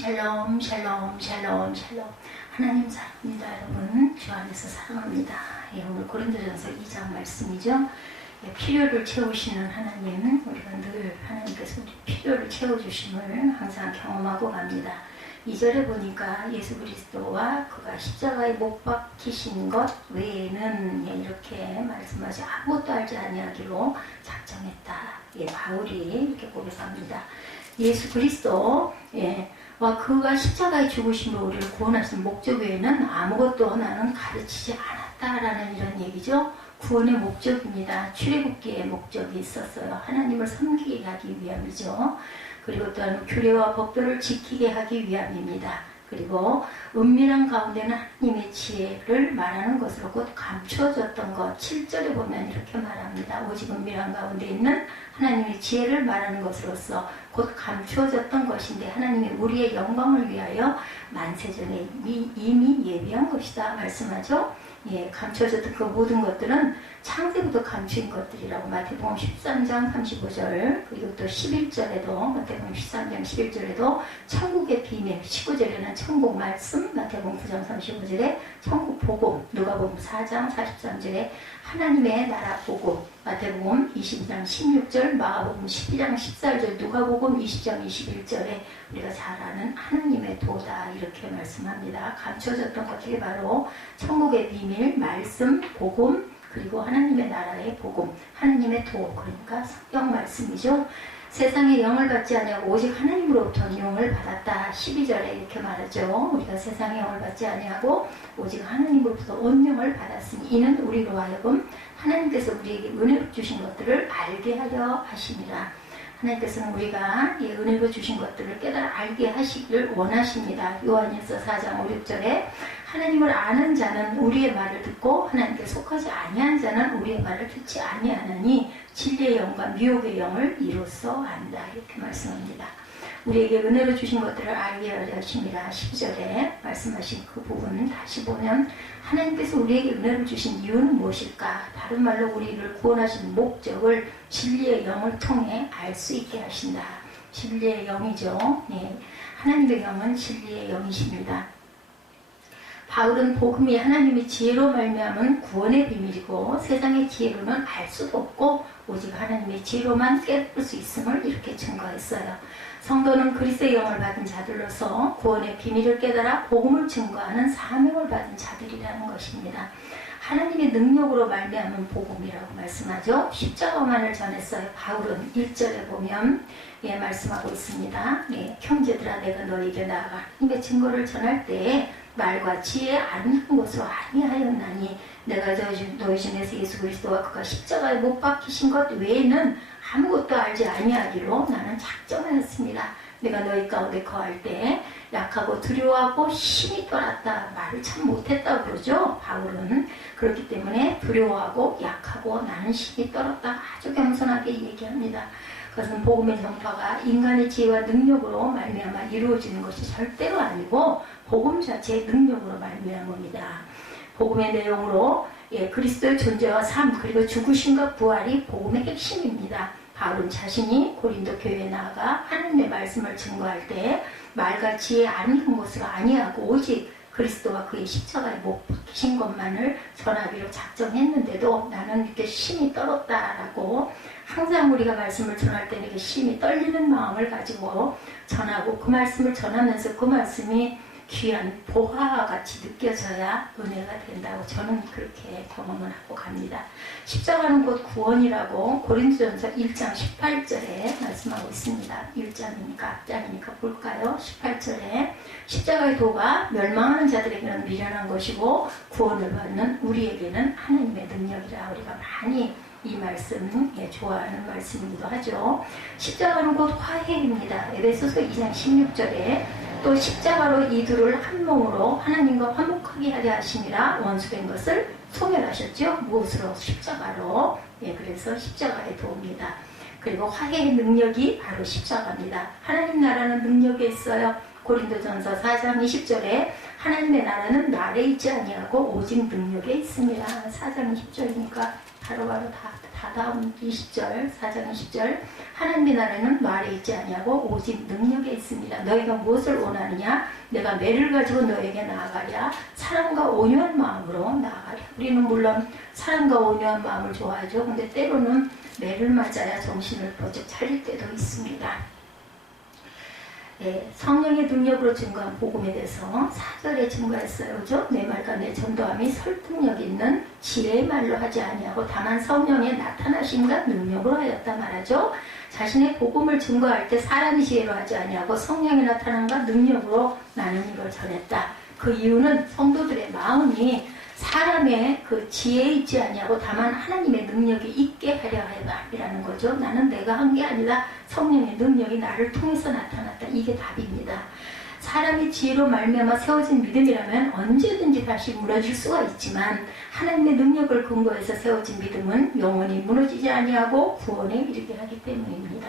샬롬 샬롬 샬롬 샬롬. 하나님 사랑합니다. 여러분 주 안에서 사랑합니다. 오늘 고린도전서 2장 말씀이죠. 필요를 채우시는 하나님, 우리가 늘 하나님께서 우리 필요를 채워주심을 항상 경험하고 갑니다. 2절에 보니까 예수 그리스도와 그가 십자가에 못 박히신 것 외에는 이렇게 말씀하시 아무것도 알지 아니하기로 작정했다. 바울이 이렇게 고백합니다. 예수 그리스도 와 그가 십자가에 죽으심으로 우리를 구원하신 목적 외에는 아무것도 나는 가르치지 않았다라는 이런 얘기죠. 구원의 목적입니다. 출애굽기의 목적이 있었어요. 하나님을 섬기게 하기 위함이죠. 그리고 또한 규례와 법도를 지키게 하기 위함입니다. 그리고 은밀한 가운데는 하나님의 지혜를 말하는 것으로 곧 감추어졌던 것. 7절에 보면 이렇게 말합니다. 오직 은밀한 가운데 있는 하나님의 지혜를 말하는 것으로서 곧 감추어졌던 것인데 하나님이 우리의 영광을 위하여 만세전에 이미 예비한 것이다 말씀하죠. 감추어졌던 그 모든 것들은 창세부터 감추인 것들이라고 마태복음 13장 35절 그리고 또 11절에도 마태복음 13장 11절에도 천국의 비밀 19절에는 천국 말씀 마태복음 9장 35절에 천국 복음 누가복음 4장 43절에 하나님의 나라 복음 마태복음 22장 16절 마가복음 12장 14절 누가복음 20장 21절에 우리가 잘 아는 하나님의 도다 이렇게 말씀합니다. 감춰졌던 것들이 바로 천국의 비밀, 말씀, 복음 그리고 하나님의 나라의 복음, 하나님의 도 그러니까 성경 말씀이죠. 세상에 영을 받지 아니하고 오직 하나님으로부터 영을 받았다. 12절에 이렇게 말하죠. 우리가 세상에 영을 받지 아니하고 오직 하나님으로부터 온 영을 받았으니 이는 우리로 하여금 하나님께서 우리에게 은혜로 주신 것들을 알게 하려 하심이라. 하나님께서는 우리가 은혜로 주신 것들을 깨달아 알게 하시기를 원하십니다. 요한일서 4장 5, 6절에 하나님을 아는 자는 우리의 말을 듣고 하나님께 속하지 아니한 자는 우리의 말을 듣지 아니하나니 진리의 영과 미혹의 영을 이로써 안다. 이렇게 말씀합니다. 우리에게 은혜로 주신 것들을 알게 하려 하심이라. 10절에 말씀하신 그 부분 다시 보면 하나님께서 우리에게 은혜를 주신 이유는 무엇일까? 다른 말로 우리를 구원하신 목적을 진리의 영을 통해 알 수 있게 하신다. 진리의 영이죠. 하나님의 영은 진리의 영이십니다. 바울은 복음이 하나님의 지혜로 말미암은 구원의 비밀이고 세상의 지혜로는 알 수도 없고 오직 하나님의 지혜로만 깨달을 수 있음을 이렇게 증거했어요. 성도는 그리스도의 영을 받은 자들로서 구원의 비밀을 깨달아 복음을 증거하는 사명을 받은 자들이라는 것입니다. 하나님의 능력으로 말미암은 복음이라고 말씀하죠. 십자가만을 전했어요. 바울은 1절에 보면 말씀하고 있습니다. 형제들아 내가 너희에게 나아가 하나님의 증거를 전할 때에 말과 지혜 아는 것으로 아니하였나니 내가 너희 중에서 예수 그리스도와 그가 십자가에 못 박히신 것 외에는 아무것도 알지 아니하기로 나는 작정하였습니다. 내가 너희 가운데 거할 때 약하고 두려워하고 힘이 떠났다. 말을 참 못했다고 그러죠. 바울은 그렇기 때문에 두려워하고 약하고 나는 힘이 떨었다. 아주 겸손하게 얘기합니다. 그것은 복음의 전파가 인간의 지혜와 능력으로 말미암아 이루어지는 것이 절대로 아니고 복음 자체의 능력으로 말미암습니다. 복음의 내용으로 그리스도의 존재와 삶 그리고 죽으심과 부활이 복음의 핵심입니다. 바울은 자신이 고린도 교회에 나아가 하나님의 말씀을 증거할 때 말과 지혜 아닌 것으로 아니하고 오직 그리스도와 그의 십자가에 못 박히신 것만을 전하기로 작정했는데도 나는 이렇게 심히 떨었다라고 항상 우리가 말씀을 전할 때는 이렇게 심히 떨리는 마음을 가지고 전하고 그 말씀을 전하면서 그 말씀이 귀한 보화와 같이 느껴져야 은혜가 된다고 저는 그렇게 경험을 하고 갑니다. 십자가는 곧 구원이라고 고린도전서 1장 18절에 말씀하고 있습니다. 1장이니까 앞장이니까 볼까요? 18절에 십자가의 도가 멸망하는 자들에게는 미련한 것이고 구원을 받는 우리에게는 하나님의 능력이라. 우리가 많이 이 말씀 좋아하는 말씀이기도 하죠. 십자가는 곧 화해입니다. 에베소서 2장 16절에 또 십자가로 이 둘을 한 몸으로 하나님과 화목하게 하려 하심이라 원수된 것을 소멸하셨죠. 무엇으로? 십자가로. 그래서 십자가의 도입니다. 그리고 화해의 능력이 바로 십자가입니다. 하나님 나라는 능력이 있어요. 고린도전서 4장 20절에 하나님의 나라는 말에 있지 아니하고 오직 능력에 있습니다. 4장 20절이니까 바로바로 다 다음 20절, 4장 20절. 하나님의 나라는 말에 있지 아니하고 오직 능력에 있습니다. 너희가 무엇을 원하느냐? 내가 매를 가지고 너에게 나아가랴. 사랑과 온유한 마음으로 나아가랴. 우리는 물론 사랑과 온유한 마음을 좋아하죠. 근데 때로는 매를 맞아야 정신을 번쩍 차릴 때도 있습니다. 네, 성령의 능력으로 증거한 복음에 대해서 4절에 증거했어요. 그죠? 내 말과 내 전도함이 설득력 있는 지혜의 말로 하지 아니하고 다만 성령의 나타나심과 능력으로 하였다 말하죠. 자신의 복음을 증거할 때 사람의 지혜로 하지 아니하고 성령의 나타남과 능력으로 나는 이걸 전했다. 그 이유는 성도들의 마음이 사람의 그 지혜에 있지 아니하고 다만 하나님의 능력이 있게 하려 함이라는 거죠. 나는 내가 한 게 아니라 성령의 능력이 나를 통해서 나타났다. 이게 답입니다. 사람의 지혜로 말미암아 세워진 믿음이라면 언제든지 다시 무너질 수가 있지만 하나님의 능력을 근거해서 세워진 믿음은 영원히 무너지지 아니하고 구원에 이르게 하기 때문입니다.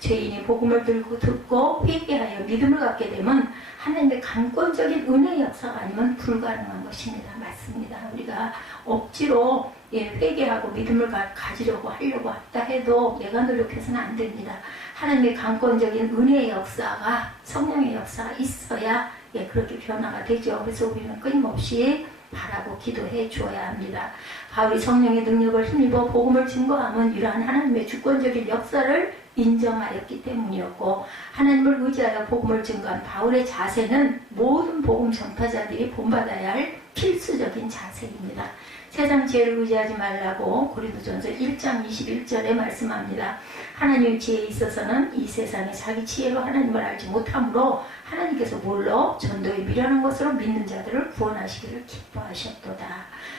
죄인이 복음을 듣고 회개하여 믿음을 갖게 되면 하나님의 강권적인 은혜의 역사가 아니면 불가능한 것입니다. 맞습니다. 우리가 억지로 회개하고 믿음을 가지려고 하려고 했다 해도 내가 노력해서는 안 됩니다. 하나님의 강권적인 은혜의 역사가 성령의 역사가 있어야 그렇게 변화가 되죠. 그래서 우리는 끊임없이 바라고 기도해 주어야 합니다. 바울이 성령의 능력을 힘입어 복음을 증거하면 이러한 하나님의 주권적인 역사를 인정하였기 때문이었고 하나님을 의지하여 복음을 증거한 바울의 자세는 모든 복음 전파자들이 본받아야 할 필수적인 자세입니다. 세상 지혜를 의지하지 말라고 고린도전서 1장 21절에 말씀합니다. 하나님의 지혜에 있어서는 이 세상에 자기 지혜로 하나님을 알지 못하므로 하나님께서 몰라 전도에 미련한 것으로 믿는 자들을 구원하시기를 기뻐하셨도다.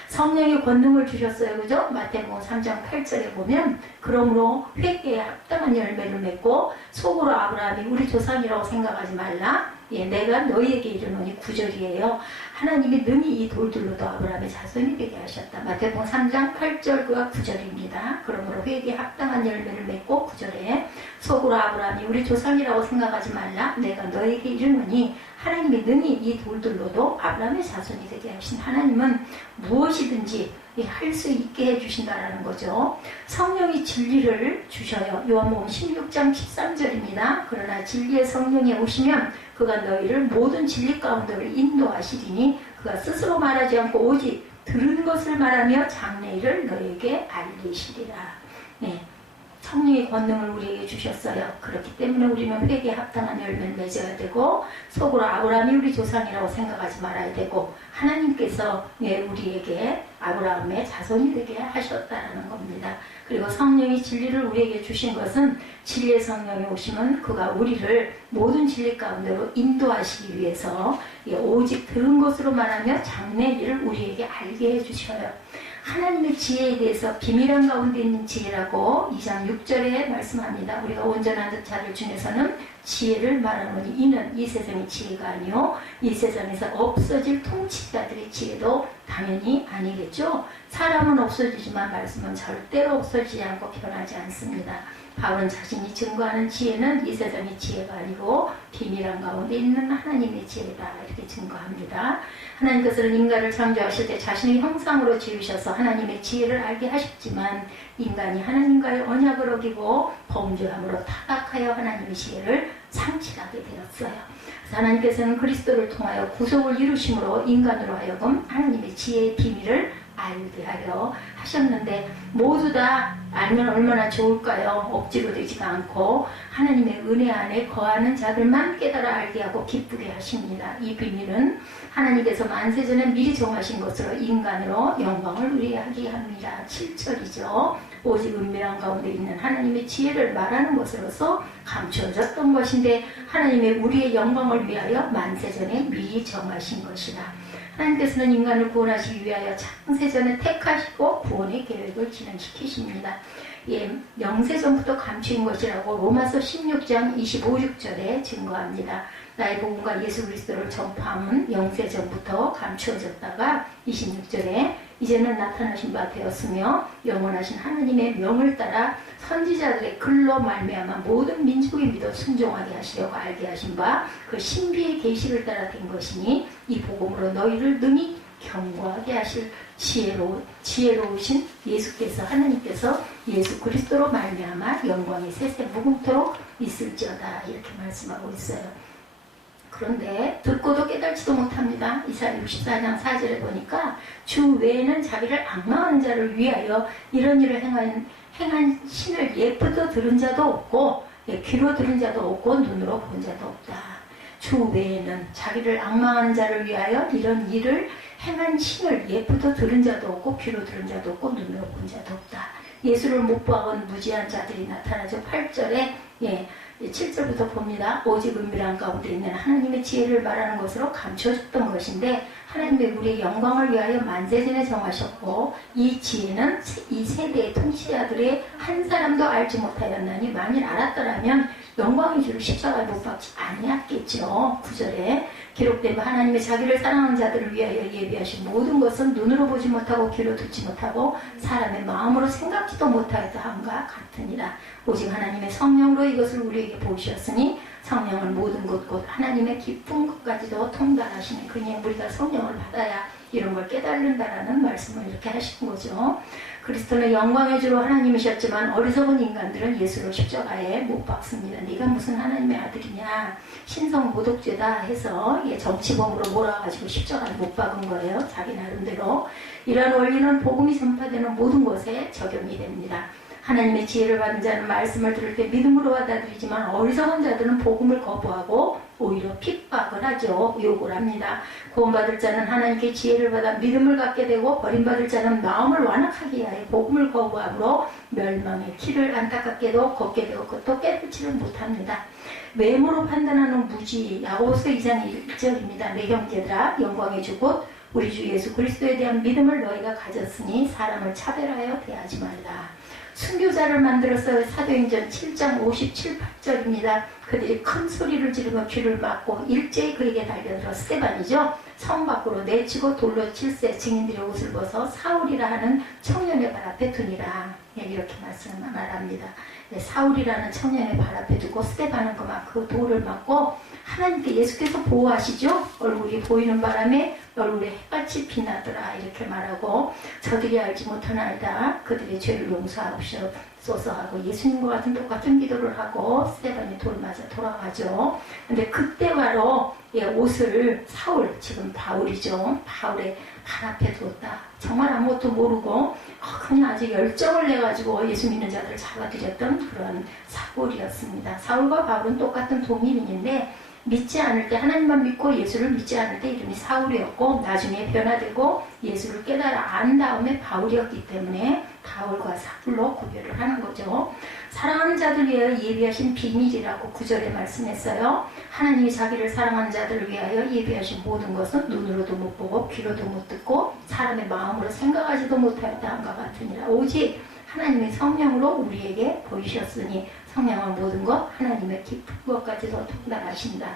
성령의 권능을 주셨어요. 그죠? 마태복음 3장 8절에 보면 그러므로 회개에 합당한 열매를 맺고 속으로 아브라함이 우리 조상이라고 생각하지 말라. 내가 너희에게 이르노니 9절이에요. 하나님이 능히 이 돌들로도 아브라함의 자손이 되게 하셨다. 마태복음 3장 8절과 9절입니다. 그러므로 회개에 합당한 열매를 맺고 9절에 속으로 아브라함이 우리 조상이라고 생각하지 말라. 내가 너희에게 이르노니 하나님이 능히 이 돌들로도 아브라함의 자손이 되게 하신 하나님은 무엇이든지 할 수 있게 해주신다라는 거죠. 성령이 진리를 주셔요. 요한복음 16장 13절입니다. 그러나 진리의 성령이 오시면 그가 너희를 모든 진리 가운데로 인도하시리니 그가 스스로 말하지 않고 오직 들은 것을 말하며 장래일을 너희에게 알리시리라. 네. 성령의 권능을 우리에게 주셨어요. 그렇기 때문에 우리는 회개에 합당한 열매를 맺어야 되고 속으로 아브라함이 우리 조상이라고 생각하지 말아야 되고 하나님께서 우리에게 아브라함의 자손이 되게 하셨다는 겁니다. 그리고 성령이 진리를 우리에게 주신 것은 진리의 성령이 오시면 그가 우리를 모든 진리 가운데로 인도하시기 위해서 오직 들은 것으로 말하며 장래일을 우리에게 알게 해주셔요. 하나님의 지혜에 대해서 비밀한 가운데 있는 지혜라고 2장 6절에 말씀합니다. 우리가 온전한 자를 중에서는 지혜를 말하노니 이는 이 세상의 지혜가 아니요 이 세상에서 없어질 통치자들의 지혜도 당연히 아니겠죠. 사람은 없어지지만 말씀은 절대로 없어지지 않고 변하지 않습니다. 바울은 자신이 증거하는 지혜는 이 세상의 지혜가 아니고 비밀한 가운데 있는 하나님의 지혜다 이렇게 증거합니다. 하나님께서는 인간을 창조하실 때 자신의 형상으로 지으셔서 하나님의 지혜를 알게 하셨지만 인간이 하나님과의 언약을 어기고 범죄함으로 타락하여 하나님의 지혜를 상실하게 되었어요. 그래서 하나님께서는 그리스도를 통하여 구속을 이루심으로 인간으로 하여금 하나님의 지혜의 비밀을 알게 하려 하셨는데 모두 다 알면 얼마나 좋을까요? 억지로 되지가 않고 하나님의 은혜 안에 거하는 자들만 깨달아 알게 하고 기쁘게 하십니다. 이 비밀은 하나님께서 만세전에 미리 정하신 것으로 인간으로 영광을 누리게 합니다. 7절이죠. 오직 은밀한 가운데 있는 하나님의 지혜를 말하는 것으로서 감추어졌던 것인데 하나님의 우리의 영광을 위하여 만세전에 미리 정하신 것이라. 하나님께서는 인간을 구원하시기 위하여 창세전에 택하시고 구원의 계획을 진행시키십니다. 영세전부터 감추인 것이라고 로마서 16장 25, 6절에 증거합니다. 나의 복음과 예수 그리스도를 전파함은 영세전부터 감추어졌다가 26절에 이제는 나타나신 바 되었으며 영원하신 하나님의 명을 따라 선지자들의 글로 말미암아 모든 민족이 믿어 순종하게 하시려고 알게 하신 바 그 신비의 계시를 따라 된 것이니 이 복음으로 너희를 능히 경고하게 하실 지혜로우신 예수께서 하나님께서 예수 그리스도로 말미암아 영광이 세세 무궁토록 있을지어다 이렇게 말씀하고 있어요. 그런데 듣고도 깨달지도 못합니다. 이사야 64장 4절에 보니까 주 외에는 자기를 앙망하는 자를 위하여 이런 일을 행한 신을 예쁘도 들은 자도 없고 귀로 들은 자도 없고 눈으로 본 자도 없다. 주 외에는 자기를 앙망하는 자를 위하여 이런 일을 행한 신을 예쁘도 들은 자도 없고 귀로 들은 자도 없고 눈으로 본 자도 없다. 예수를 못 보아온 무지한 자들이 나타나죠. 8절에 7절부터 봅니다. 오직 은밀한 가운데 있는 하나님의 지혜를 말하는 것으로 감춰졌던 것인데 하나님의 우리의 영광을 위하여 만세전에 정하셨고 이 지혜는 이 세대의 통치자들의 한 사람도 알지 못하였나니 만일 알았더라면 영광의 주를 십자가에 못 박지 아니었겠죠. 9절에 기록된 하나님의 자기를 사랑하는 자들을 위하여 예비하신 모든 것은 눈으로 보지 못하고 귀로 듣지 못하고 사람의 마음으로 생각지도 못하였다 함과 같으니라. 오직 하나님의 성령으로 이것을 우리에게 보이셨으니 성령은 모든 것 곧 하나님의 기쁜 것까지도 통달하시는 그니 우리가 성령을 받아야 이런 걸 깨달는다라는 말씀을 이렇게 하신 거죠. 그리스도는 영광의 주로 하나님이셨지만 어리석은 인간들은 예수를 십자가에 못 박습니다. 네가 무슨 하나님의 아들이냐 신성 모독죄다 해서 정치범으로 몰아가지고 십자가에 못 박은 거예요. 자기 나름대로. 이러한 원리는 복음이 전파되는 모든 곳에 적용이 됩니다. 하나님의 지혜를 받은 자는 말씀을 들을 때 믿음으로 받아들이지만 어리석은 자들은 복음을 거부하고 오히려 핍박을 하죠. 욕을 합니다. 구원받을 자는 하나님께 지혜를 받아 믿음을 갖게 되고 버림받을 자는 마음을 완악하게 하여 복음을 거부함으로 멸망의 길을 안타깝게도 걷게 되고 그것도 깨닫지를 못합니다. 외모로 판단하는 무지 야고보서 2장 1절입니다. 내 형제들아 영광의 주 곧 우리 주 예수 그리스도에 대한 믿음을 너희가 가졌으니 사람을 차별하여 대하지 말라. 순교자를 만들어서 사도행전 7장 57, 8절입니다. 그들이 큰 소리를 지르며 귀를 막고 일제히 그에게 달려들어 스데반이죠. 성 밖으로 내치고 돌로 칠세 증인들의 옷을 벗어 사울이라 하는 청년의 발 앞에 두니라. 이렇게 말합니다. 사울이라는 청년의 발 앞에 두고 스데반은 그 돌을 맞고 하나님께 예수께서 보호하시죠. 얼굴이 보이는 바람에 얼굴에 햇같이 빛나더라 이렇게 말하고 저들이 알지 못하나이다. 그들의 죄를 용서하옵소서 하고 예수님과 같은 똑같은 기도를 하고 스데반이 돌 맞아 돌아가죠. 근데 그때 바로 옷을 사울 지금 바울이죠. 바울의 발 앞에 두었다. 정말 아무것도 모르고 그냥 아주 열정을 내가지고 예수 믿는 자들을 잡아들였던 그런 사울이었습니다. 사울과 바울은 똑같은 동일인인데 믿지 않을 때 하나님만 믿고 예수를 믿지 않을 때 이름이 사울이었고 나중에 변화되고 예수를 깨달아 안 다음에 바울이었기 때문에 바울과 사울로 구별을 하는 거죠. 사랑하는 자들 위하여 예비하신 비밀이라고 9절에 말씀했어요. 하나님이 자기를 사랑하는 자들을 위하여 예비하신 모든 것은 눈으로도 못 보고 귀로도 못 듣고 사람의 마음으로 생각하지도 못하였다 함과 같으니라. 오직 하나님의 성령으로 우리에게 보이셨으니 성령은 모든 것 하나님의 깊은 것까지도 통달하신다.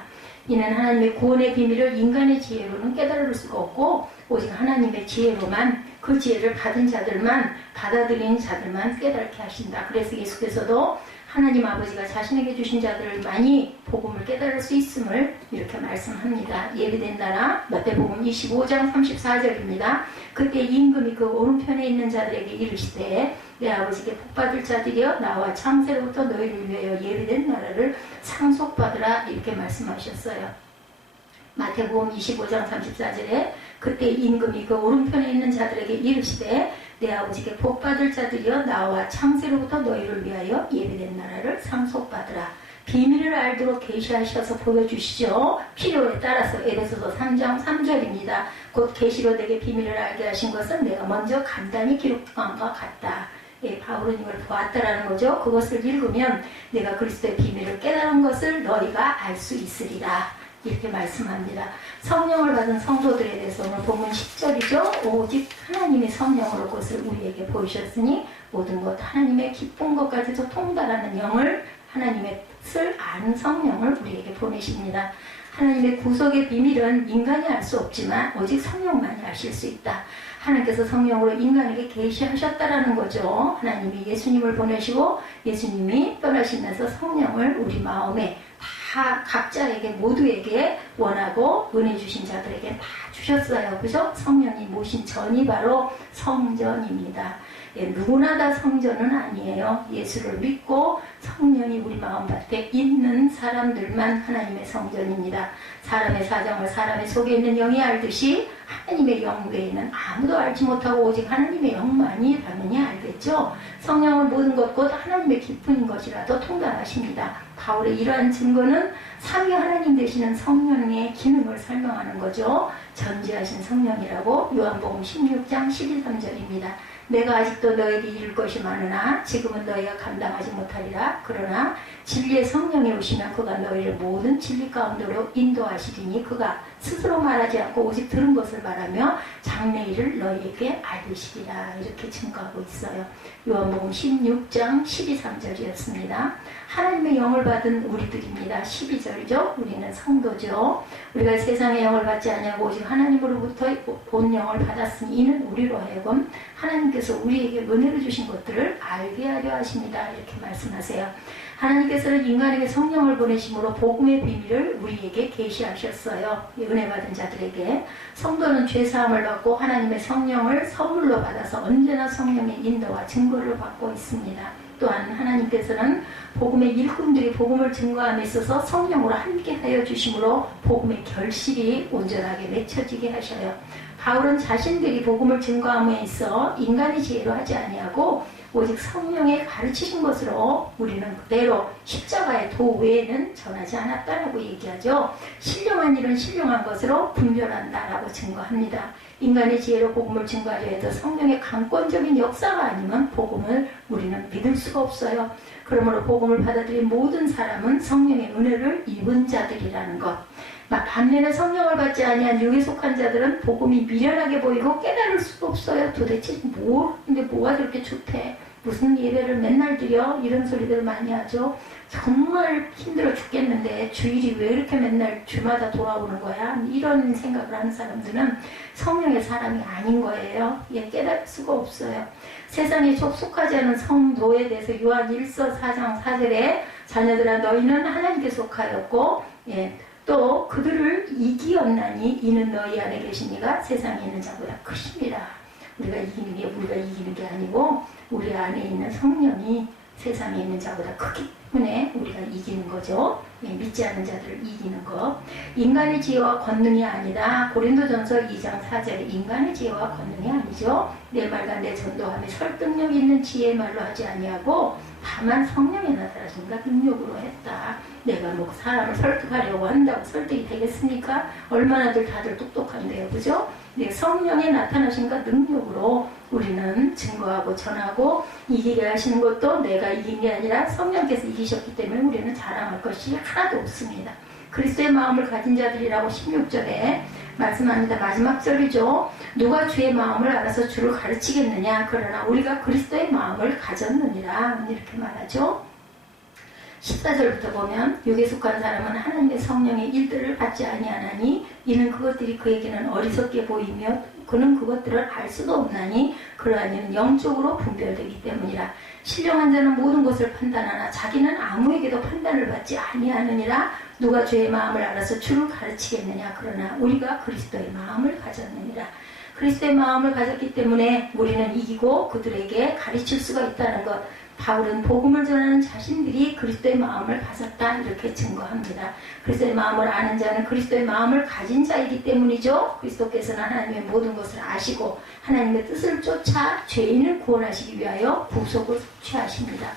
이는 하나님의 구원의 비밀을 인간의 지혜로는 깨달을 수가 없고 오직 하나님의 지혜로만 그 지혜를 받은 자들만 받아들인 자들만 깨닫게 하신다. 그래서 예수께서도 하나님 아버지가 자신에게 주신 자들을 많이 복음을 깨달을 수 있음을 이렇게 말씀합니다. 예비된 나라 마태복음 25장 34절입니다. 그때 임금이 그 오른편에 있는 자들에게 이르시되 내 아버지께 복받을 자들이여 나와 창세로부터 너희를 위하여 예비된 나라를 상속받으라 이렇게 말씀하셨어요. 마태복음 25장 34절에 그때 임금이 그 오른편에 있는 자들에게 이르시되 내 아버지께 복받을 자들이여 나와 창세로부터 너희를 위하여 예비된 나라를 상속받으라. 비밀을 알도록 계시하셔서 보여주시죠. 필요에 따라서 에베소서 3장 3절입니다. 곧 계시로 내게 비밀을 알게 하신 것은 내가 먼저 간단히 기록한 것 같다. 바울은 이걸 보았다라는 거죠. 그것을 읽으면 내가 그리스도의 비밀을 깨달은 것을 너희가 알 수 있으리라. 이렇게 말씀합니다. 성령을 받은 성도들에 대해서 오늘 본문 10절이죠. 오직 하나님의 성령으로 그것을 우리에게 보이셨으니 모든 것 하나님의 기쁜 것까지도 통달하는 영을 하나님의 뜻을 아는 성령을 우리에게 보내십니다. 하나님의 구속의 비밀은 인간이 알 수 없지만 오직 성령만이 아실 수 있다. 하나님께서 성령으로 인간에게 계시하셨다라는 거죠. 하나님이 예수님을 보내시고 예수님이 떠나시면서 성령을 우리 마음에 다 각자에게 모두에게 원하고 은혜 주신 자들에게 다 주셨어요. 그죠? 성령이 모신 전이 바로 성전입니다. 예, 누구나 다 성전은 아니에요. 예수를 믿고 성령이 우리 마음밭에 있는 사람들만 하나님의 성전입니다. 사람의 사정을 사람의 속에 있는 영이 알듯이 하나님의 영 외에는 아무도 알지 못하고 오직 하나님의 영만이 당연히 알겠죠. 성령은 모든 것 곧 하나님의 기쁨인 것이라도 통달하십니다. 바울의 이러한 증거는 삼위 하나님 되시는 성령의 기능을 설명하는 거죠. 전지하신 성령이라고 요한복음 16장 12, 13절입니다. 내가 아직도 너에게 이룰 것이 많으나 지금은 너희가 감당하지 못하리라. 그러나 진리의 성령이 오시면 그가 너희를 모든 진리 가운데로 인도하시리니 그가 스스로 말하지 않고 오직 들은 것을 말하며 장래일을 너희에게 알리시리라. 이렇게 증거하고 있어요. 요한복음 16장 12, 13절이었습니다. 하나님의 영을 받은 우리들입니다. 12절이죠. 우리는 성도죠. 우리가 세상의 영을 받지 아니하고 오직 하나님으로부터 본 영을 받았으니 이는 우리로 하여금 하나님께서 우리에게 은혜로 주신 것들을 알게 하려 하십니다. 이렇게 말씀하세요. 하나님께서는 인간에게 성령을 보내심으로 복음의 비밀을 우리에게 계시하셨어요. 은혜 받은 자들에게. 성도는 죄사함을 받고 하나님의 성령을 선물로 받아서 언제나 성령의 인도와 증거를 받고 있습니다. 또한 하나님께서는 복음의 일꾼들이 복음을 증거함에 있어서 성령으로 함께하여 주심으로 복음의 결실이 온전하게 맺혀지게 하셔요. 바울은 자신들이 복음을 증거함에 있어 인간의 지혜로 하지 아니하고 오직 성령의 가르치신 것으로 우리는 그대로 십자가의 도 외에는 전하지 않았다라고 얘기하죠. 신령한 일은 신령한 것으로 분별한다라고 증거합니다. 인간의 지혜로 복음을 증거하려 해도 성령의 강권적인 역사가 아니면 복음을 우리는 믿을 수가 없어요. 그러므로 복음을 받아들인 모든 사람은 성령의 은혜를 입은 자들이라는 것. 반면에 성령을 받지 아니한 육에 속한 자들은 복음이 미련하게 보이고 깨달을 수도 없어요. 도대체 근데 뭐가 그렇게 좋대? 무슨 예배를 맨날 드려? 이런 소리들 많이 하죠. 정말 힘들어 죽겠는데 주일이 왜 이렇게 맨날 주마다 돌아오는 거야? 이런 생각을 하는 사람들은 성령의 사람이 아닌 거예요. 깨달을 수가 없어요. 세상에 속하지 않은 성도에 대해서 요한 1서 4장 4절에 자녀들아 너희는 하나님께 속하였고 또 그들을 이기었나니 이는 너희 안에 계신 이가 세상에 있는 자보다 크십니다. 우리가 이기는 게 아니고 우리 안에 있는 성령이 세상에 있는 자보다 크기 때문에 우리가 이기는 거죠. 믿지 않는 자들을 이기는 거. 인간의 지혜와 권능이 아니다. 고린도전서 2장 4절에 인간의 지혜와 권능이 아니죠. 내 말과 내 전도함에 설득력 있는 지혜의 말로 하지 아니하고 다만 성령이 나타나신가 능력으로 했다. 내가 사람을 설득하려고 한다고 설득이 되겠습니까? 얼마나들 다들 똑똑한데요. 그죠? 성령의 나타나신가 능력으로 우리는 증거하고 전하고 이기게 하시는 것도 내가 이긴 게 아니라 성령께서 이기셨기 때문에 우리는 자랑할 것이 하나도 없습니다. 그리스도의 마음을 가진 자들이라고 16절에 말씀합니다. 마지막 절이죠. 누가 주의 마음을 알아서 주를 가르치겠느냐. 그러나 우리가 그리스도의 마음을 가졌느니라. 이렇게 말하죠. 14절부터 보면 육에 속한 사람은 하나님의 성령의 일들을 받지 아니하나니 이는 그것들이 그에게는 어리석게 보이며 그는 그것들을 알 수도 없나니 그러한 이는 영적으로 분별되기 때문이라. 신령한 자는 모든 것을 판단하나 자기는 아무에게도 판단을 받지 아니하느니라. 누가 주의 마음을 알아서 주를 가르치겠느냐. 그러나 우리가 그리스도의 마음을 가졌느니라. 그리스도의 마음을 가졌기 때문에 우리는 이기고 그들에게 가르칠 수가 있다는 것. 바울은 복음을 전하는 자신들이 그리스도의 마음을 가졌다 이렇게 증거합니다. 그리스도의 마음을 아는 자는 그리스도의 마음을 가진 자이기 때문이죠. 그리스도께서는 하나님의 모든 것을 아시고 하나님의 뜻을 쫓아 죄인을 구원하시기 위하여 구속을 취하십니다.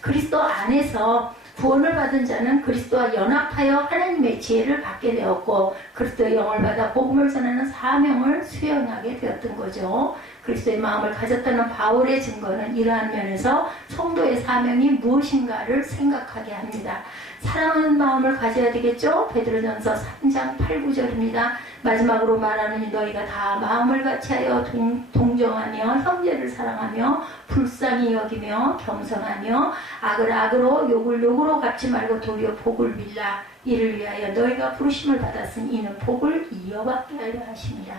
그리스도 안에서 구원을 받은 자는 그리스도와 연합하여 하나님의 지혜를 받게 되었고 그리스도의 영을 받아 복음을 전하는 사명을 수행하게 되었던 거죠. 그리스도의 마음을 가졌다는 바울의 증거는 이러한 면에서 성도의 사명이 무엇인가를 생각하게 합니다. 사랑하는 마음을 가져야 되겠죠? 베드로전서 3장 8, 9절입니다. 마지막으로 말하느니 너희가 다 마음을 같이하여 동정하며 형제를 사랑하며 불쌍히 여기며 겸손하며 악을 악으로 욕을 욕으로 갚지 말고 도리어 복을 빌라. 이를 위하여 너희가 부르심을 받았으니 이는 복을 이어받게 하려 하십니다.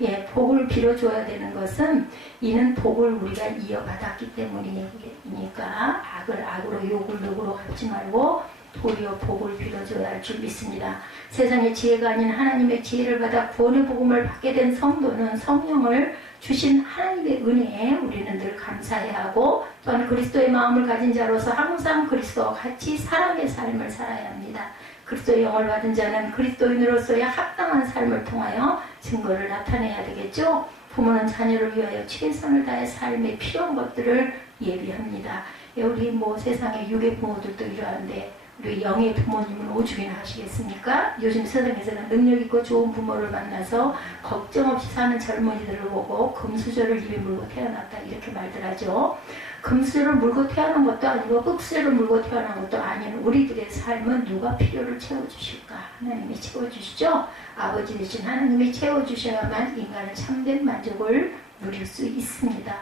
예, 복을 빌어줘야 되는 것은 이는 복을 우리가 이어받았기 때문이니까 악을 악으로 욕을 욕으로 갚지 말고 도리어 복을 빌어줘야 할 줄 믿습니다. 세상의 지혜가 아닌 하나님의 지혜를 받아 구원의 복음을 받게 된 성도는 성령을 주신 하나님의 은혜에 우리는 늘 감사해야 하고 또한 그리스도의 마음을 가진 자로서 항상 그리스도와 같이 사랑의 삶을 살아야 합니다. 그리스도의 영을 받은 자는 그리스도인으로서의 합당한 삶을 통하여 증거를 나타내야 되겠죠. 부모는 자녀를 위하여 최선을 다해 삶에 필요한 것들을 예비합니다. 우리 세상의 육의 부모들도 이러한데 우리 영의 부모님은 오죽이나 하시겠습니까? 요즘 세상에서는 능력있고 좋은 부모를 만나서 걱정 없이 사는 젊은이들을 보고 금수저를 입에 물고 태어났다 이렇게 말들 하죠. 금수저를 물고 태어난 것도 아니고 흙수저를 물고 태어난 것도 아닌 우리들의 삶은 누가 필요를 채워주실까? 하나님이 채워주시죠. 아버지 되신 하나님이 채워주셔야만 인간은 참된 만족을 누릴 수 있습니다.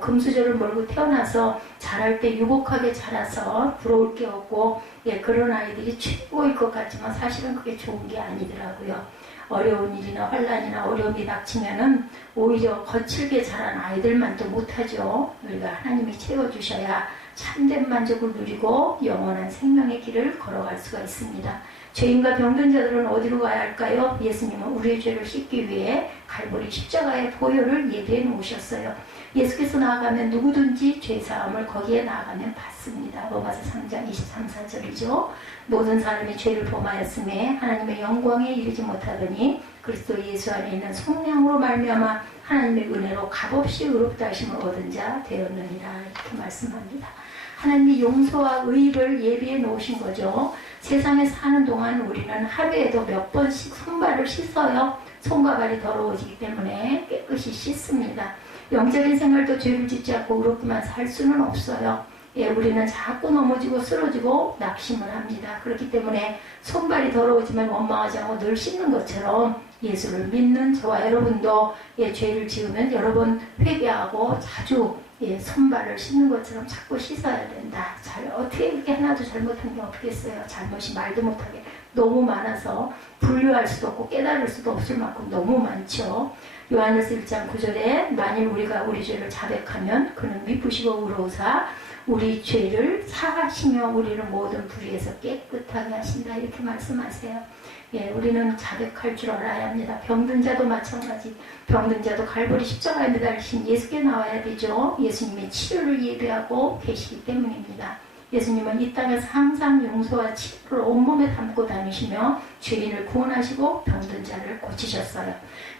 금수저를 몰고 태어나서 자랄 때 유복하게 자라서 부러울 게 없고 그런 아이들이 최고일 것 같지만 사실은 그게 좋은 게 아니더라고요. 어려운 일이나 환난이나 어려움이 닥치면은 오히려 거칠게 자란 아이들만도 못하죠. 우리가 하나님이 채워주셔야 참된 만족을 누리고 영원한 생명의 길을 걸어갈 수가 있습니다. 죄인과 병든 자들은 어디로 가야 할까요? 예수님은 우리의 죄를 씻기 위해 갈보리 십자가의 보혈을 예비해 놓으셨어요. 예수께서 나아가면 누구든지 죄사함을 거기에 나아가면 받습니다. 로마서 3장 23, 4절이죠. 모든 사람이 죄를 범하였음에 하나님의 영광에 이르지 못하더니 그리스도 예수 안에 있는 성령으로 말미암아 하나님의 은혜로 값없이 의롭다 하심을 얻은 자 되었느니라 이렇게 말씀합니다. 하나님이 용서와 의를 예비해 놓으신 거죠. 세상에 사는 동안 우리는 하루에도 몇 번씩 손발을 씻어요. 손과 발이 더러워지기 때문에 깨끗이 씻습니다. 영적인 생활도 죄를 짓지 않고 의롭게만 살 수는 없어요. 우리는 자꾸 넘어지고 쓰러지고 낙심을 합니다. 그렇기 때문에 손발이 더러워지면 원망하지 않고 늘 씻는 것처럼 예수를 믿는 저와 여러분도 죄를 지으면 여러 번 회개하고 자주 손발을 씻는 것처럼 자꾸 씻어야 된다. 어떻게 이렇게 하나도 잘못한 게 없겠어요. 잘못이 말도 못하게 너무 많아서 분류할 수도 없고 깨달을 수도 없을 만큼 너무 많죠. 요한일서 1장 9절에 만일 우리가 우리 죄를 자백하면 그는 미쁘시고 의로우사 우리 죄를 사하시며 우리를 모든 불의에서 깨끗하게 하신다 이렇게 말씀하세요. 우리는 자백할 줄 알아야 합니다. 병든 자도 마찬가지. 병든 자도 갈보리 십자가에 매달리신 예수께 나와야 되죠. 예수님이 치료를 예비하고 계시기 때문입니다. 예수님은 이 땅에서 항상 용서와 치료를 온몸에 담고 다니시며 죄인을 구원하시고 병든 자를 고치셨어요.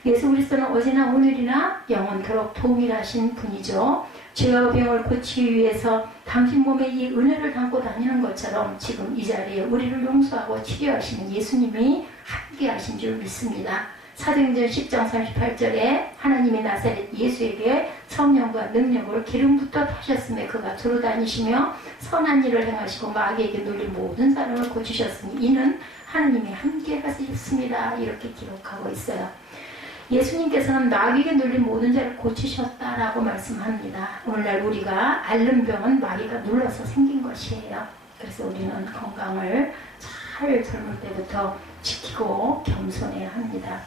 예수 그리스도는 어제나 오늘이나 영원토록 동일하신 분이죠. 죄와 병을 고치기 위해서 당신 몸에 이 은혜를 담고 다니는 것처럼 지금 이 자리에 우리를 용서하고 치료하시는 예수님이 함께 하신 줄 믿습니다. 사도행전 10장 38절에 하나님이 나사렛 예수에게 성령과 능력을 기름부터 타셨음에 그가 두루 다니시며 선한 일을 행하시고 마귀에게 눌린 모든 사람을 고치셨으니 이는 하나님이 함께 하셨습니다. 이렇게 기록하고 있어요. 예수님께서는 마귀에게 눌린 모든 자를 고치셨다라고 말씀합니다. 오늘날 우리가 앓는 병은 마귀가 눌러서 생긴 것이에요. 그래서 우리는 건강을 잘 젊을 때부터 지키고 겸손해야 합니다.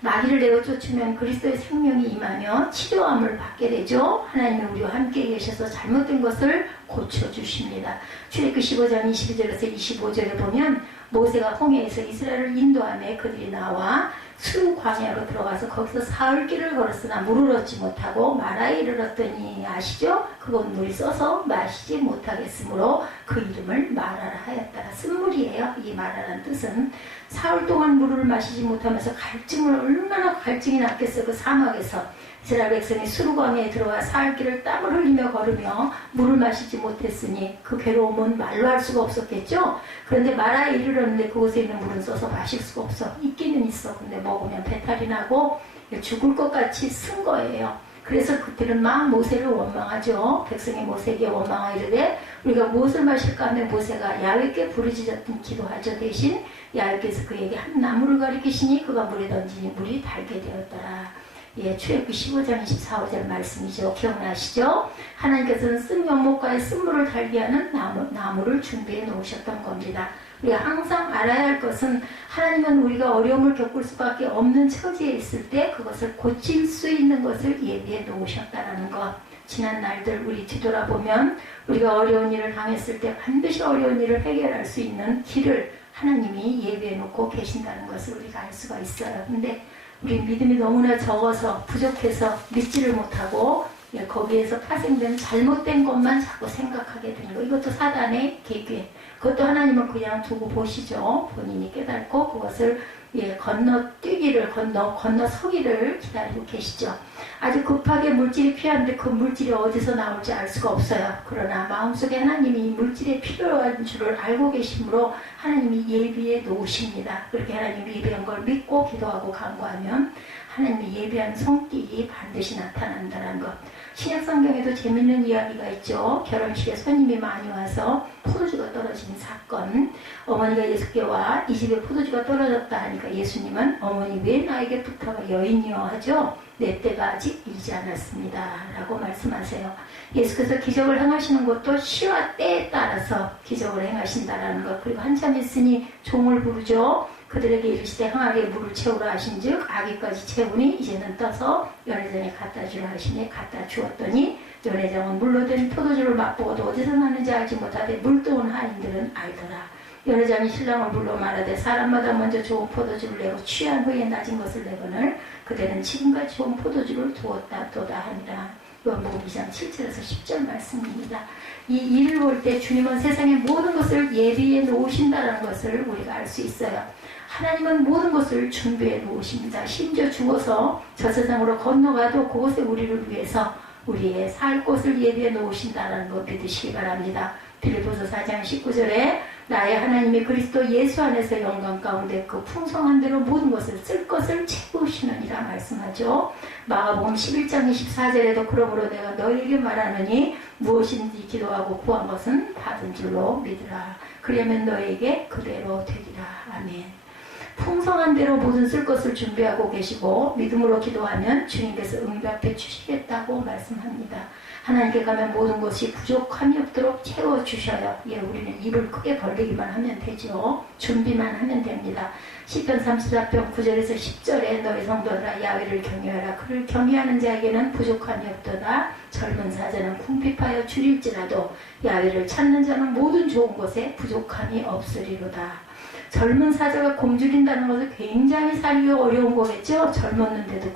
마귀를 내어 쫓으면 그리스도의 생명이 임하며 치료함을 받게 되죠. 하나님은 우리와 함께 계셔서 잘못된 것을 고쳐주십니다. 출애굽기 15장 22절에서 25절에 보면 모세가 홍해에서 이스라엘을 인도하며 그들이 나와 수 광야로 들어가서 거기서 사흘 길을 걸었으나 물을 얻지 못하고 마라에 이르렀더니 아시죠? 그곳 물이 써서 마시지 못하겠으므로 그 이름을 마라라 하였다. 쓴물이에요. 이 마라라는 뜻은 사흘 동안 물을 마시지 못하면서 갈증을 얼마나 갈증이 났겠어요. 그 사막에서 이스라엘 백성이 수르광야에 들어와 사흘 길을 땀을 흘리며 걸으며 물을 마시지 못했으니 그 괴로움은 말로 할 수가 없었겠죠. 그런데 마라에 이르렀는데 그곳에 있는 물은 써서 마실 수가 없어. 있기는 있어. 근데 먹으면 배탈이 나고 죽을 것 같이 쓴 거예요. 그래서 그들은 막 모세를 원망하죠. 백성이 모세에게 원망하여 이르되 우리가 무엇을 마실까 하면 모세가 야훼께 부르짖었던 기도하죠. 대신 야훼께서 그에게 한 나무를 가리키시니 그가 물에 던지니 물이 달게 되었더라. 예, 출애굽기 15장 24, 5절 말씀이죠. 기억나시죠? 하나님께서는 쓴 연못가에 쓴물을 달게 하는 나무를 준비해 놓으셨던 겁니다. 우리가 항상 알아야 할 것은 하나님은 우리가 어려움을 겪을 수밖에 없는 처지에 있을 때 그것을 고칠 수 있는 것을 예비해 놓으셨다는 것. 지난 날들 우리 뒤돌아보면 우리가 어려운 일을 당했을 때 반드시 어려운 일을 해결할 수 있는 길을 하나님이 예비해 놓고 계신다는 것을 우리가 알 수가 있어요. 근데 우리 믿음이 너무나 적어서 부족해서 믿지를 못하고 거기에서 파생된 잘못된 것만 자꾸 생각하게 되는 거. 이것도 사단의 계획. 그것도 하나님은 그냥 두고 보시죠. 본인이 깨닫고 그것을 건너뛰기를 건너서기를 기다리고 계시죠. 아주 급하게 물질이 필요한데 그 물질이 어디서 나올지 알 수가 없어요. 그러나 마음속에 하나님이 이 물질이 필요한 줄을 알고 계시므로 하나님이 예비해 놓으십니다. 그렇게 하나님이 예비한 걸 믿고 기도하고 간구하면 하나님이 예비한 손길이 반드시 나타난다는 것. 신약성경에도 재밌는 이야기가 있죠. 결혼식에 손님이 많이 와서 포도주가 떨어진 사건. 어머니가 예수께 와 이 집에 포도주가 떨어졌다 하니까 예수님은 어머니 왜 나에게 부탁을 여인이여 하죠. 내 때가 아직 이르지 않았습니다 라고 말씀하세요. 예수께서 기적을 행하시는 것도 시와 때에 따라서 기적을 행하신다라는 것. 그리고 한참 있으니 종을 부르죠. 그들에게 이르시되 항아리에 물을 채우라 하신즉 아기까지 채우니 이제는 떠서 연회장에 갖다 주라 하시니 갖다 주었더니 연회장은 물로 된 포도주를 맛보고도 어디서 나는지 알지 못하되 물도온 하인들은 알더라. 연회장이 신랑을 불러 말하되 사람마다 먼저 좋은 포도주를 내고 취한 후에 낮은 것을 내거늘 그대는 지금까지 좋은 포도주를 두었다 또다 하니라. 요한복음 2장 7절에서 10절 말씀입니다. 이 일을 볼 때 주님은 세상의 모든 것을 예비해 놓으신다는 것을 우리가 알 수 있어요. 하나님은 모든 것을 준비해 놓으십니다. 심지어 죽어서 저 세상으로 건너가도 그곳에 우리를 위해서 우리의 살 곳을 예비해 놓으신다는 것 믿으시기 바랍니다. 빌립보서 4장 19절에 나의 하나님이 그리스도 예수 안에서 영광 가운데 그 풍성한 대로 모든 것을 쓸 것을 채우시느니라 말씀하죠. 마가복음 11장 24절에도 그러므로 내가 너희에게 말하노니 무엇인지 기도하고 구한 것은 받은 줄로 믿으라. 그러면 너희에게 그대로 되리라. 아멘. 풍성한 대로 모든 쓸 것을 준비하고 계시고 믿음으로 기도하면 주님께서 응답해 주시겠다고 말씀합니다. 하나님께 가면 모든 것이 부족함이 없도록 채워주셔요. 우리는 입을 크게 벌리기만 하면 되죠. 준비만 하면 됩니다. 시편 34편 9절에서 10절에 너희 성도들아 야훼를 경외하라. 그를 경외하는 자에게는 부족함이 없도다. 젊은 사자는 궁핍하여 줄일지라도 야훼를 찾는 자는 모든 좋은 것에 부족함이 없으리로다. 젊은 사자가 곰줄인다는 것은 굉장히 살기 어려운 거겠죠. 젊었는데도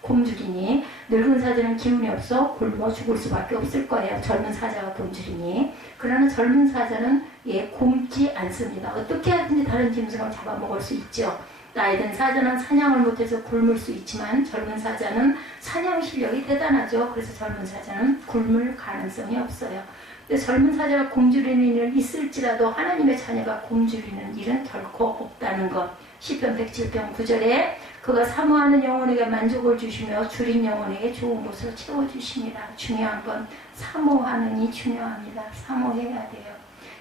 곰줄이니 늙은 사자는 기운이 없어 굶어 죽을 수밖에 없을 거예요. 젊은 사자가 곰줄이니. 그러나 젊은 사자는 굶지 않습니다. 어떻게 하든지 다른 짐승을 잡아먹을 수 있죠. 나이 든 사자는 사냥을 못해서 굶을 수 있지만 젊은 사자는 사냥 실력이 대단하죠. 그래서 젊은 사자는 굶을 가능성이 없어요. 젊은 사자가 굶주리는 일은 있을지라도 하나님의 자녀가 굶주리는 일은 결코 없다는 것. 시편 107편 9절에 그가 사모하는 영혼에게 만족을 주시며 줄인 영혼에게 좋은 것을 채워주십니다. 중요한 건 사모하는이 중요합니다. 사모해야 돼요.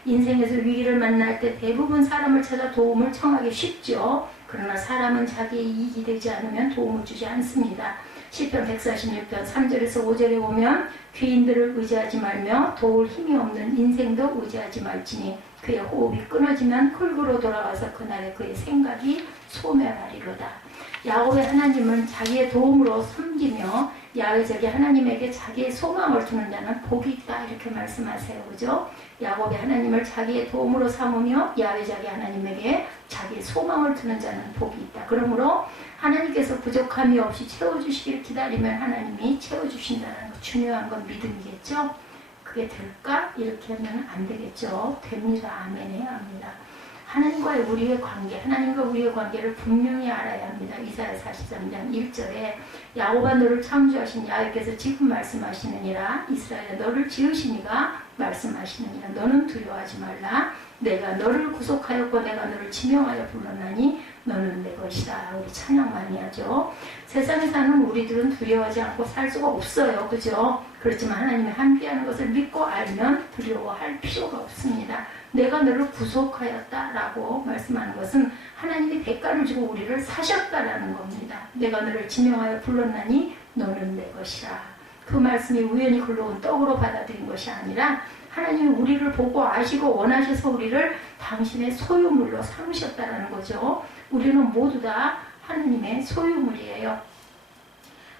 인생에서 위기를 만날 때 대부분 사람을 찾아 도움을 청하기 쉽죠. 그러나 사람은 자기의 이익이 되지 않으면 도움을 주지 않습니다. 시편 146편 3절에서 5절에 보면 귀인들을 의지하지 말며 도울 힘이 없는 인생도 의지하지 말지니 그의 호흡이 끊어지면 흙으로 돌아와서 그날에 그의 생각이 소멸하리로다. 야곱의 하나님은 자기의 도움으로 섬기며 야훼적이 하나님에게 자기의 소망을 두는 자는 복이 있다 이렇게 말씀하세요. 그죠? 야곱의 하나님을 자기의 도움으로 삼으며 야훼적이 하나님에게 자기의 소망을 두는 자는 복이 있다. 그러므로 하나님께서 부족함이 없이 채워주시길 기다리면 하나님이 채워주신다는 것. 중요한 건 믿음이겠죠? 그게 될까? 이렇게 하면 안 되겠죠? 됩니다. 아멘 해야 합니다. 하나님과의 우리의 관계, 하나님과 우리의 관계를 분명히 알아야 합니다. 이사야 43장 1절에 야곱아 너를 창조하신 야훼께서 지금 말씀하시느니라. 이스라엘아 너를 지으시니가 말씀하시느니라. 너는 두려워하지 말라. 내가 너를 구속하였고 내가 너를 지명하여 불렀나니 너는 내 것이 것이다. 우리 찬양 많이 하죠. 세상에 사는 우리들은 두려워하지 않고 살 수가 없어요. 그죠? 그렇지만 하나님이 함께하는 것을 믿고 알면 두려워할 필요가 없습니다. 내가 너를 구속하였다라고 말씀하는 것은 하나님이 대가를 주고 우리를 사셨다라는 겁니다. 내가 너를 지명하여 불렀나니 너는 내 것이라. 그 말씀이 우연히 굴러온 떡으로 받아들인 것이 아니라 하나님이 우리를 보고 아시고 원하셔서 우리를 당신의 소유물로 삼으셨다라는 거죠. 우리는 모두 다 하나님의 소유물이에요.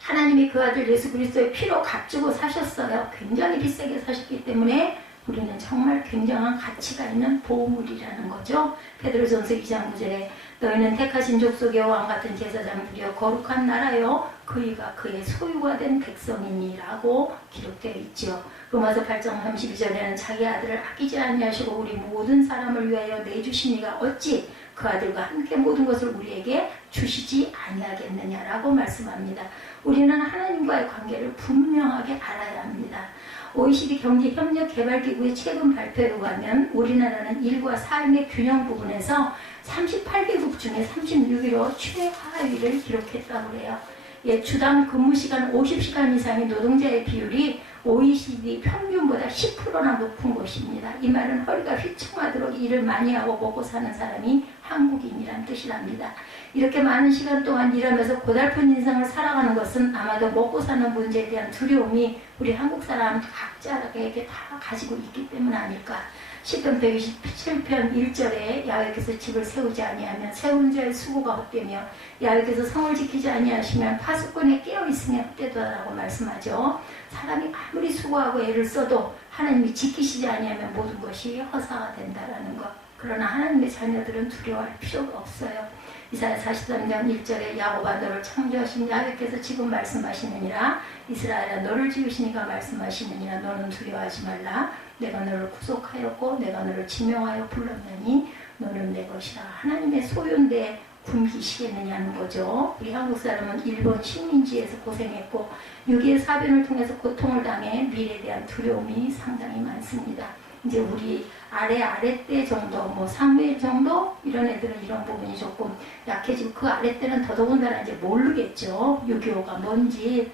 하나님이 그 아들 예수 그리스도의 피로 값주고 사셨어요. 굉장히 비싸게 사셨기 때문에 우리는 정말 굉장한 가치가 있는 보물이라는 거죠. 베드로전서 2장 9절에 너희는 택하신 족속의 왕 같은 제사장들이여 거룩한 나라요 그이가 그의 소유가 된 백성이니라고 기록되어 있죠. 로마서 8장 32절에는 자기 아들을 아끼지 아니하시고 우리 모든 사람을 위하여 내주시니가 어찌 그 아들과 함께 모든 것을 우리에게 주시지 아니하겠느냐라고 말씀합니다. 우리는 하나님과의 관계를 분명하게 알아야 합니다. OECD 경제협력개발기구의 최근 발표에 가면 우리나라는 일과 삶의 균형 부분에서 38개국 중에 36위로 최하위를 기록했다고 해요. 예, 주당 근무시간 50시간 이상의 노동자의 비율이 OECD 평균보다 10%나 높은 곳입니다. 이 말은 허리가 휘청하도록 일을 많이 하고 먹고 사는 사람이 한국인이란 뜻이랍니다. 이렇게 많은 시간 동안 일하면서 고달픈 인생을 살아가는 것은 아마도 먹고 사는 문제에 대한 두려움이 우리 한국 사람 각자에게 다 가지고 있기 때문 아닐까. 시편 127편 1절에 야훼께서 집을 세우지 아니하면 세운 자의 수고가 헛되며 야훼께서 성을 지키지 아니하시면 파수꾼이 깨어있으며 헛되더라라고 말씀하죠. 사람이 아무리 수고하고 애를 써도 하나님이 지키시지 아니하면 모든 것이 허사가 된다라는 것. 그러나 하나님의 자녀들은 두려워할 필요가 없어요. 이사야 43장 1절에 야곱아 너를 창조하신 야훼께서 지금 말씀하시느니라 이스라엘아 너를 지으시니가 말씀하시느니라 너는 두려워하지 말라 내가 너를 구속하였고 내가 너를 지명하여 불렀나니 너는 내 것이라. 하나님의 소유인데 굶기시겠느냐는 거죠. 우리 한국 사람은 일본 식민지에서 고생했고 6.25 사변을 통해서 고통을 당해 미래에 대한 두려움이 상당히 많습니다. 이제 우리 아랫대 정도, 뭐 3일 정도 이런 애들은 이런 부분이 조금 약해지고 그 아랫대는 더더군다나 이제 모르겠죠. 6.25가 뭔지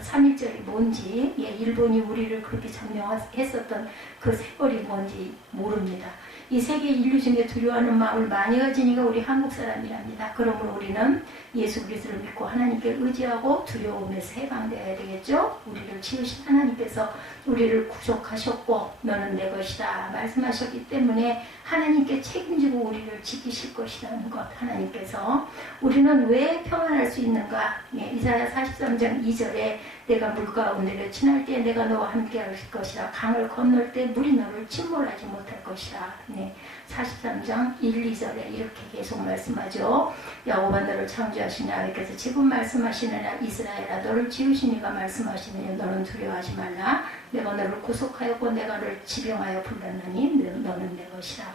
3.1절이 뭔지, 예, 일본이 우리를 그렇게 점령했었던 그 세월이 뭔지 모릅니다. 이 세계 인류 중에 두려워하는 마음을 많이 가진 이가 우리 한국 사람이랍니다. 그러므로 우리는 예수 그리스도를 믿고 하나님께 의지하고 두려움에서 해방되어야 되겠죠. 우리를 지으신 하나님께서 우리를 구속하셨고 너는 내 것이다 말씀하셨기 때문에 하나님께 책임지고 우리를 지키실 것이라는 것. 하나님께서 우리는 왜 평안할 수 있는가. 예, 이사야 43장 2절에 내가 물 가운데를 지날 때 내가 너와 함께 할 것이라 강을 건널 때 물이 너를 침몰하지 못할 것이라. 네, 43장 1, 2절에 이렇게 계속 말씀하죠. 야곱아 너를 창조하신 야훼께서 지금 말씀하시느냐 이스라엘아 너를 지으시니가 말씀하시느냐 너는 두려워하지 말라 내가 너를 구속하였고 내가 너를 지병하여 불렀나니 너는 내 것이라.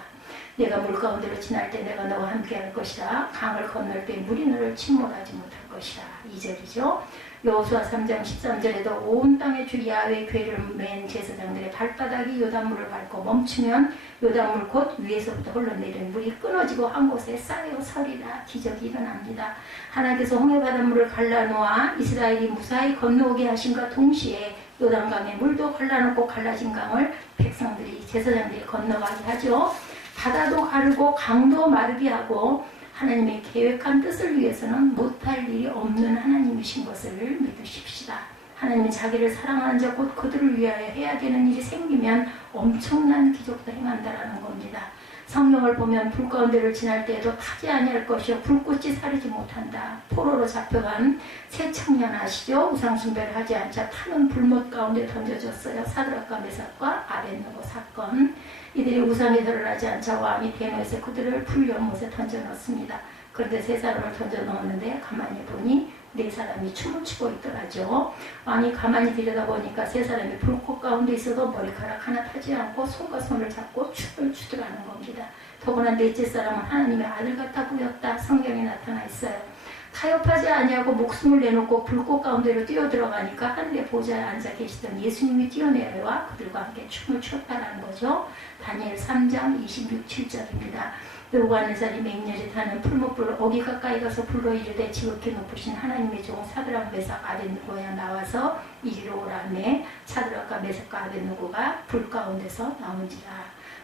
내가 물 가운데로 지날 때 내가 너와 함께 할 것이라 강을 건널 때 물이 너를 침몰하지 못할 것이라. 2절이죠. 여호수아 3장 13절에도 온 땅의 주 야훼의 궤를 맨 제사장들의 발바닥이 요단물을 밟고 멈추면 요단물 곧 위에서부터 흘러내리는 물이 끊어지고 한 곳에 쌓여 서리라. 기적이 일어납니다. 하나님께서 홍해 바닷물을 갈라놓아 이스라엘이 무사히 건너오게 하신과 동시에 요단강의 물도 갈라놓고 갈라진 강을 백성들이 제사장들이 건너가게 하죠. 바다도 가르고 강도 마르게 하고 하나님의 계획한 뜻을 위해서는 못할 일이 없는 하나님이신 것을 믿으십시다. 하나님이 자기를 사랑하는 자 곧 그들을 위하여 해야 되는 일이 생기면 엄청난 기적도 행한다라는 겁니다. 성경을 보면 불 가운데를 지날 때에도 타지 아니할 것이요 불꽃이 사르지 못한다. 포로로 잡혀간 새 청년 아시죠? 우상숭배를 하지 않자 타는 불못 가운데 던져졌어요. 사드락과 메삭과 아벳느고 사건. 이들이 우상에 절을 하지 않자 왕이 대노에서 그들을 불연못에 던져넣습니다. 그런데 세 사람을 던져넣었는데 가만히 보니 네 사람이 춤을 추고 있더라죠. 왕이 가만히 들여다보니까 세 사람이 불꽃 가운데 있어도 머리카락 하나 타지 않고 손과 손을 잡고 춤을 추더라는 겁니다. 더구나 넷째 사람은 하나님의 아들 같아 보였다. 성경에 나타나 있어요. 타협하지 아니하고 목숨을 내놓고 불꽃 가운데로 뛰어들어가니까 하늘의 보좌에 앉아 계시던 예수님이 뛰어내려와 그들과 함께 춤을 추었다는 거죠. 다니엘 3장 26, 7절입니다. 느부갓네살이 맹렬히 타는 풀무불 어기 가까이 가서 불러 이르되 지극히 높으신 하나님의 종 사드락 메삭 아벳느고야 나와서 이리로 오라매 사드락과 메삭과 아벳느고가 불 가운데서 나온지라.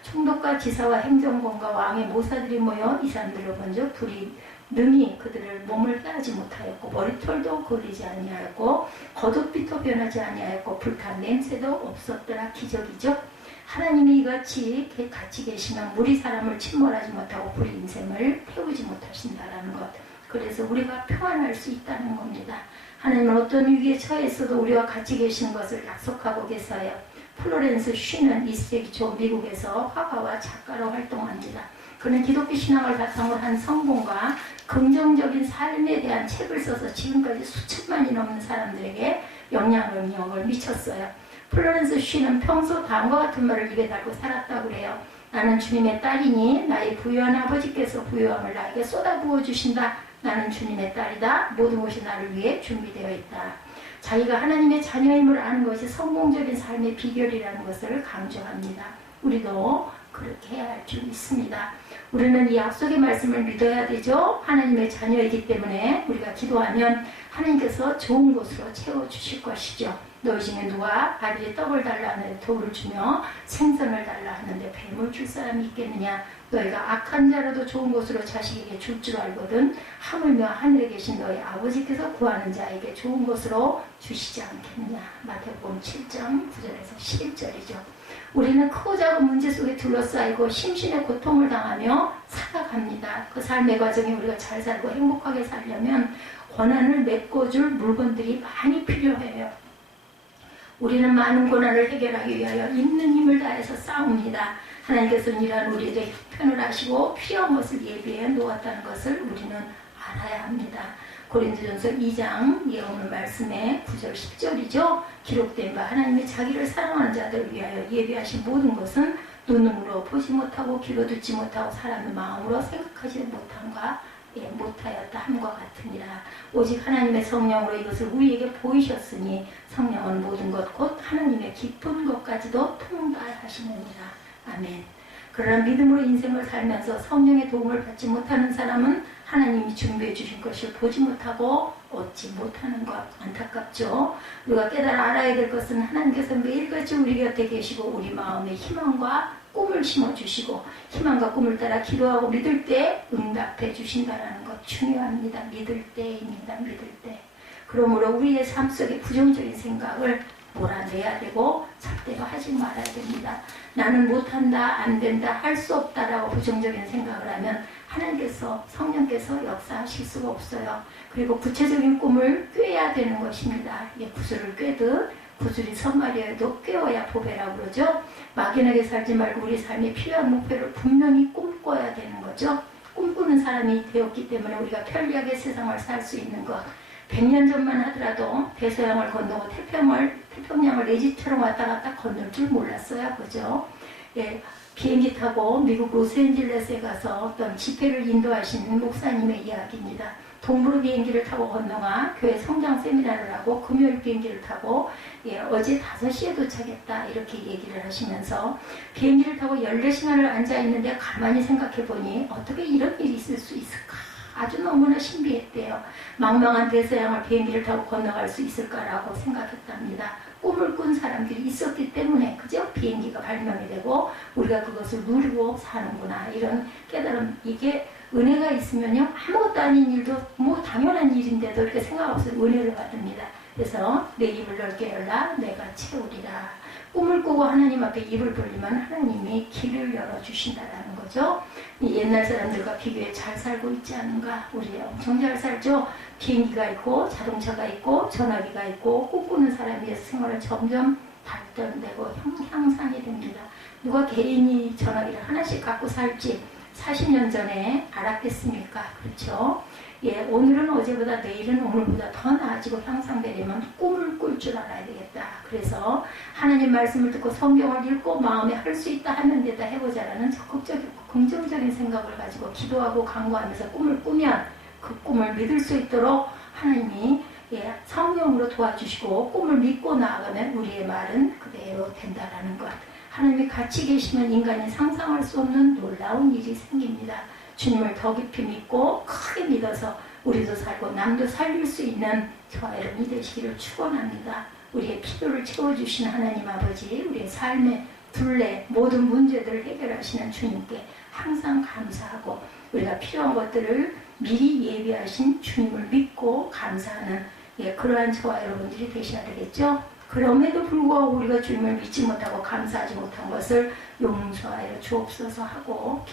총독과 지사와 행정관과 왕의 모사들이 모여 이 사람들을 먼저 불이 능히 그들을 몸을 깨하지 못하였고 머리털도 거리지 아니하였고 겉옷빛도 변하지 아니하였고 불탄 냄새도 없었더라. 기적이죠. 하나님이 이같이 같이 계시면 물이 사람을 침몰하지 못하고 불이 인생을 태우지 못하신다라는 것. 그래서 우리가 평안할 수 있다는 겁니다. 하나님은 어떤 위기에 처했어도 우리와 같이 계시는 것을 약속하고 계세요. 플로렌스 쉬는 20세기 초 미국에서 화가와 작가로 활동합니다. 그는 기독교 신앙을 바탕으로 한 성공과 긍정적인 삶에 대한 책을 써서 지금까지 수천만이 넘는 사람들에게 영향력을 미쳤어요. 플로렌스 쉬는 평소 다음과 같은 말을 입에 달고 살았다고 그래요. 나는 주님의 딸이니 나의 부유한 아버지께서 부유함을 나에게 쏟아부어 주신다. 나는 주님의 딸이다. 모든 것이 나를 위해 준비되어 있다. 자기가 하나님의 자녀임을 아는 것이 성공적인 삶의 비결이라는 것을 강조합니다. 우리도 그렇게 해야 할 줄 믿습니다. 우리는 이 약속의 말씀을 믿어야 되죠. 하나님의 자녀이기 때문에 우리가 기도하면 하나님께서 좋은 곳으로 채워주실 것이죠. 너희 중에 누가 아들이 떡을 달라 하는데 돌을 주며 생선을 달라 하는데 뱀을 줄 사람이 있겠느냐. 너희가 악한 자라도 좋은 곳으로 자식에게 줄 줄 알거든 하물며 하늘에 계신 너희 아버지께서 구하는 자에게 좋은 곳으로 주시지 않겠느냐. 마태복음 7장 9절에서 11절이죠. 우리는 크고 작은 문제 속에 둘러싸이고 심신의 고통을 당하며 살아갑니다. 그 삶의 과정에 우리가 잘 살고 행복하게 살려면 고난을 메꿔줄 물건들이 많이 필요해요. 우리는 많은 고난을 해결하기 위하여 있는 힘을 다해서 싸웁니다. 하나님께서는 이러한 우리에게 편을 하시고 필요한 것을 예비해 놓았다는 것을 우리는 알아야 합니다. 고린도전서 2장 오늘 말씀의 9절 10절이죠. 기록된 바 하나님이 자기를 사랑하는 자들을 위하여 예비하신 모든 것은 눈으로 보지 못하고 귀로 듣지 못하고 사람의 마음으로 생각하지 못함과 못하였다 함과 같으니라. 오직 하나님의 성령으로 이것을 우리에게 보이셨으니 성령은 모든 것 곧 하나님의 깊은 것까지도 통달하시느니라. 아멘. 그러나 믿음으로 인생을 살면서 성령의 도움을 받지 못하는 사람은 하나님이 준비해 주신 것을 보지 못하고 얻지 못하는 것. 안타깝죠. 우리가 깨달아 알아야 될 것은 하나님께서 매일같이 우리 곁에 계시고 우리 마음에 희망과 꿈을 심어주시고 희망과 꿈을 따라 기도하고 믿을 때 응답해 주신다는 것 중요합니다. 믿을 때입니다. 믿을 때. 그러므로 우리의 삶 속에 부정적인 생각을 몰아내야 되고 절대로 하지 말아야 됩니다. 나는 못한다, 안 된다, 할 수 없다라고 부정적인 생각을 하면 하나님께서 성령께서 역사하실 수가 없어요. 그리고 구체적인 꿈을 꿰야 되는 것입니다. 구슬을 꿰듯 구슬이 선마리아에도 꿰어야 보배라고 그러죠. 막연하게 살지 말고 우리 삶에 필요한 목표를 분명히 꿈꿔야 되는 거죠. 꿈꾸는 사람이 되었기 때문에 우리가 편리하게 세상을 살 수 있는 것. 100년 전만 하더라도 대서양을 건너고 태평양을 내 집처럼 왔다 갔다 건널 줄 몰랐어요. 그죠? 비행기 타고 미국 로스앤젤레스에 가서 어떤 집회를 인도하시는 목사님의 이야기입니다. 동부로 비행기를 타고 건너가 교회 성장 세미나를 하고 금요일 비행기를 타고 어제 5시에 도착했다 이렇게 얘기를 하시면서 비행기를 타고 14시간을 앉아있는데 가만히 생각해보니 어떻게 이런 일이 있을 수 있을까? 아주 너무나 신비했대요. 망망한 대서양을 비행기를 타고 건너갈 수 있을까라고 생각했답니다. 꿈을 꾼 사람들이 있었기 때문에 그죠? 비행기가 발명이 되고 우리가 그것을 누리고 사는구나 이런 깨달음. 이게 은혜가 있으면요 아무것도 아닌 일도 뭐 당연한 일인데도 이렇게 생각 없이 은혜를 받습니다. 그래서 내 입을 넓게 열라 내가 채우리라. 꿈을 꾸고 하나님 앞에 입을 벌리면 하나님이 길을 열어주신다라는 거죠. 옛날 사람들과 비교해 잘 살고 있지 않은가? 우리 엄청 잘 살죠. 비행기가 있고 자동차가 있고 전화기가 있고 꿈꾸는 사람이 생활을 점점 발전되고 향상이 됩니다. 누가 개인이 전화기를 하나씩 갖고 살지 40년 전에 알았겠습니까? 그렇죠? 오늘은 어제보다 내일은 오늘보다 더 나아지고 향상되려면 꿈을 꿀 줄 알아야 되겠다. 그래서 하나님 말씀을 듣고 성경을 읽고 마음에 할 수 있다 하는 데다 해보자라는 적극적이고 긍정적인 생각을 가지고 기도하고 간구하면서 꿈을 꾸면 그 꿈을 믿을 수 있도록 하나님이 성령으로 도와주시고 꿈을 믿고 나아가면 우리의 말은 그대로 된다라는 것. 하나님이 같이 계시면 인간이 상상할 수 없는 놀라운 일이 생깁니다. 주님을 더 깊이 믿고 크게 믿어서 우리도 살고 남도 살릴 수 있는 저와 여러분이 되시기를 축원합니다. 우리의 필요를 채워주신 하나님 아버지, 우리의 삶의 둘레 모든 문제들을 해결하시는 주님께 항상 감사하고 우리가 필요한 것들을 미리 예비하신 주님을 믿고 감사하는 그러한 저와 여러분들이 되셔야 되겠죠. 그럼에도 불구하고 우리가 주님을 믿지 못하고 감사하지 못한 것을 용서하여 주옵소서 하고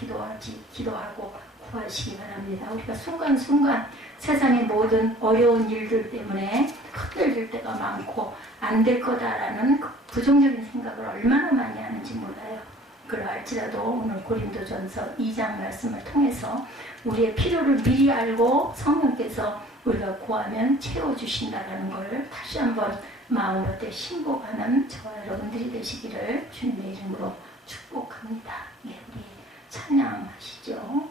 기도하고 구하시기 바랍니다. 우리가 순간순간 세상의 모든 어려운 일들 때문에 흔들릴 때가 많고 안 될 거다라는 부정적인 생각을 얼마나 많이 하는지 몰라요. 그러할지라도 오늘 고린도전서 2장 말씀을 통해서 우리의 필요를 미리 알고 성령께서 우리가 구하면 채워주신다는 걸 다시 한번 마음껏 신고하는 저와 여러분들이 되시기를 주님의 이름으로 축복합니다. 우리 찬양하시죠.